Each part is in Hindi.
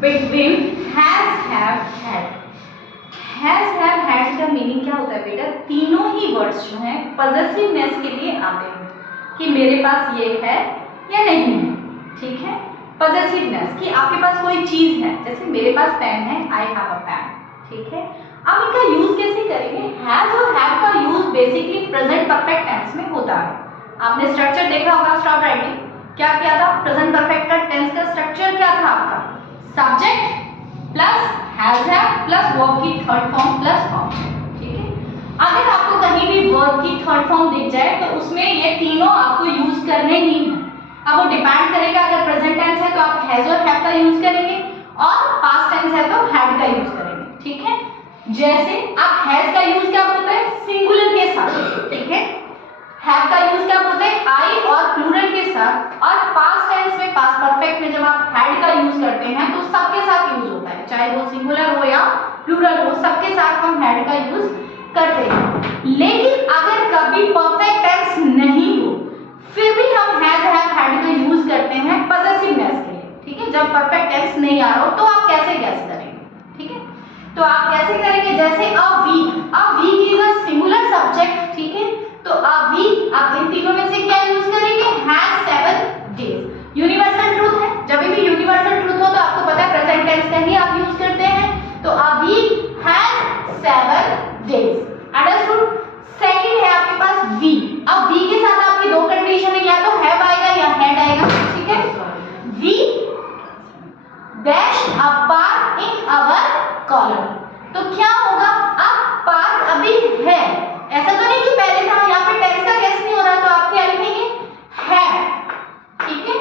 between has, have, had. Has, have, had का मीनिंग क्या होता है बेटा? तीनों ही वर्ड्स जो हैं पॉजेसिवनेस के लिए आते हैं कि मेरे पास ये है या नहीं है, ठीक है। पॉजेसिवनेस कि आपके पास कोई चीज है, जैसे मेरे पास पेन है, आई हैव अ पेन, ठीक है। अब इनका यूज कैसे करेंगे? हैज और हैव का use basically present perfect tense में होता है। आपने स्ट्रक्चर देखा होगा स्टॉप राइटिंग, क्या किया था? प्रेजेंट परफेक्ट का टेंस का स्ट्रक्चर क्या था आपका? Subject plus has have plus verb की थर्ड फॉर्म प्लस ऑब्जेक्ट, ठीक है। अगर आपको कहीं भी वर्ब की थर्ड फॉर्म दिख जाए तो उसमें ये तीनों आपको यूज करने ही हैं। अब वो डिपेंड करेगा, अगर प्रेजेंट टेंस है तो आप हैज और हैव का यूज करेंगे और पास्ट टेंस है तो हैड का यूज करेंगे, ठीक है। जैसे आप हैज का यूज क्या होता है? सिंगुलर के साथ, ठीक है। हैव का यूज क्या होता है? आई और प्लूरल के साथ। और पास्ट टेंस में, पास्ट परफेक्ट में जब आप हैड का यूज करते हैं तो सबके साथ यूज होता है, चाहे वो सिंगुलर हो या प्लूरल हो, सबके साथ हम हैड का यूज करते हैं। लेकिन अगर कभी परफेक्ट टेंस नहीं हो फिर भी हम हैज हैव हैड का यूज करते हैं पॉजेसिवनेस के लिए, ठीक है। जब परफेक्ट टेंस नहीं आ रहा हो तो आप कैसे गैस करेंगे, ठीक है। तो आप कैसे करेंगे? जैसे a week is a singular subject, ठीक है। तो अ वीक, आप इन तीनों में से क्या यूज करेंगे? Has 7 days. यूनिवर्सल ट्रूथ है, जब भी यूनिवर्सल ट्रूथ हो तो आपको पता है प्रेजेंट टेंस का ही आप यूज करते हैं। तो a week has 7 days, understood. Second है आपके पास वी। अब वी के साथ आपकी दो कंडीशन है, या तो हैव आएगा या हैड आएगा, ठीक है। We dash a park in our colony. तो क्या होगा? अब पार्क अभी है, ऐसा तो नहीं कि पहले था। यहाँ पे टेंस का केस नहीं हो रहा तो आप क्या लिखेंगे? हैव, ठीक है।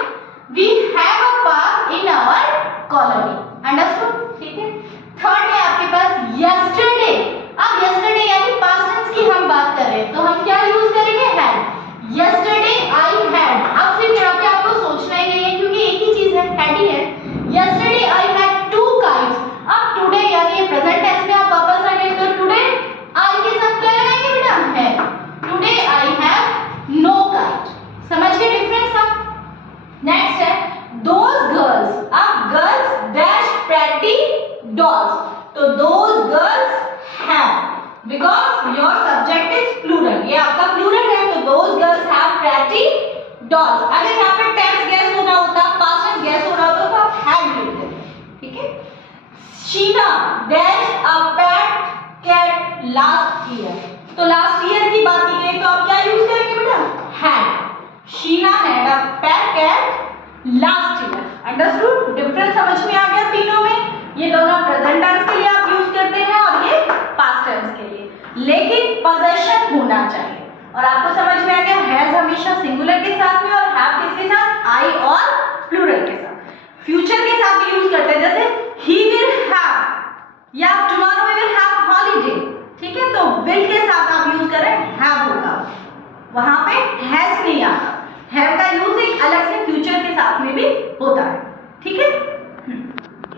We have a park in our colony, understood, ठीक है। थर्ड है आपके पास यस्टरडे। अब यस्टरडे यानी पास्ट टेंस की हम बात कर रहे हैं तो हम क्या यूज करेंगे? हैड। Yesterday I had. अब सिर्फ यहाँ पे आपको सोचना ही नहीं है क्योंकि एक ही चीज है, हैड ही है। Yesterday I had 2 kites। अब टुडे यानी प्रेजेंट टेंस में आप वापस आ गए तो टुडे आई के साथ क्या लगाएंगे बेटा? है। Today I have no kite. समझ गए डिफरेंस आप? नेक्स्ट है दोज गर्ल्स। अब गर्ल्स डैश प्रेटी डॉल्स। तो those girls have, because your subject is plural, ये आपका प्लूरल है तो those girls have pretty dolls. अगर यहाँ पे टेंस गेस होना होता, पास्ट टेंस गेस होना होता तो आप हैड लिख देते, ठीक है। Sheena dash a pet cat last year. तो लास्ट ईयर की बात की गई तो आप क्या यूज करेंगे बेटा? Had. Sheena had a pet cat last year, understood. Difference समझ में आ गया तीनों में? ये दोनों प्रेजेंट टेंस के लिए आप यूज करते हैं और ये पास्ट टेंस के लिए, लेकिन पोजेशन होना चाहिए। और आपको समझ में आ गया हैज हमेशा सिंगुलर के साथ में और हैव किसके साथ? आई और प्लूरल के साथ। फ्यूचर के साथ भी यूज करते हैं, जैसे he will have या tomorrow we will have holiday, ठीक है। तो will के साथ आप यूज करें have होगा, वहां पे has नहीं आता। have का यूज एक अलग से फ्यूचर के साथ में भी होता है, ठीक है।